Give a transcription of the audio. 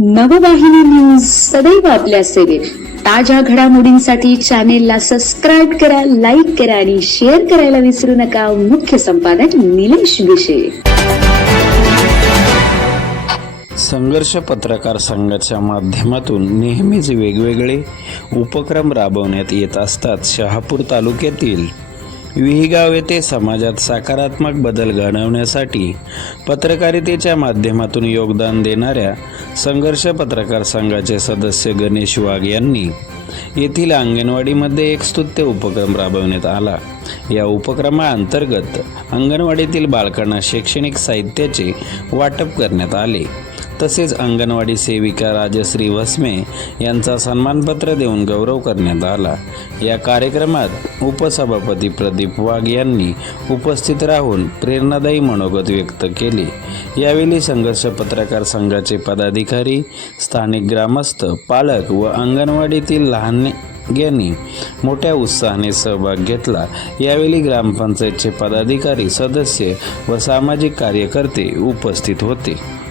नववाहिनी news सदैव आपल्या सेवेत. ताज्या घडामोडींसाठी चॅनेलला सबस्क्राईब करा लाईक करा आणि शेअर करायला विसरू नका. मुख्य संपादक निलेश विषय संघर्ष पत्रकार संघाच्या माध्यमातून नेहमीच वेगवेगळे उपक्रम राबवण्यात येत असतात शहापूर तालुक्यातील. विहीगाव येथे समाजात सकारात्मक बदल घडवण्यासाठी पत्रकारितेच्या माध्यमातून योगदान देणाऱ्या संघर्ष पत्रकार संघाचे सदस्य गणेश वाघ यांनी येथील अंगणवाडीमध्ये एक स्तुत्य उपक्रम राबवण्यात आला. या उपक्रमाअंतर्गत अंगणवाडीतील बालकांना शैक्षणिक साहित्याचे वाटप करण्यात आले. तसेच अंगणवाडी सेविका राजश्री वसमे यांचा सन्मानपत्र देऊन गौरव करण्यात आला. या कार्यक्रमात उपसभापती प्रदीप वाघ यांनी उपस्थित राहून प्रेरणादायी मनोगत व्यक्त केले. यावेळी संघर्ष पत्रकार संघाचे पदाधिकारी स्थानिक ग्रामस्थ पालक व अंगणवाडीतील लहान यांनी मोठ्या उत्साहाने सहभाग घेतला. यावेळी ग्रामपंचायतचे पदाधिकारी सदस्य व सामाजिक कार्यकर्ते उपस्थित होते.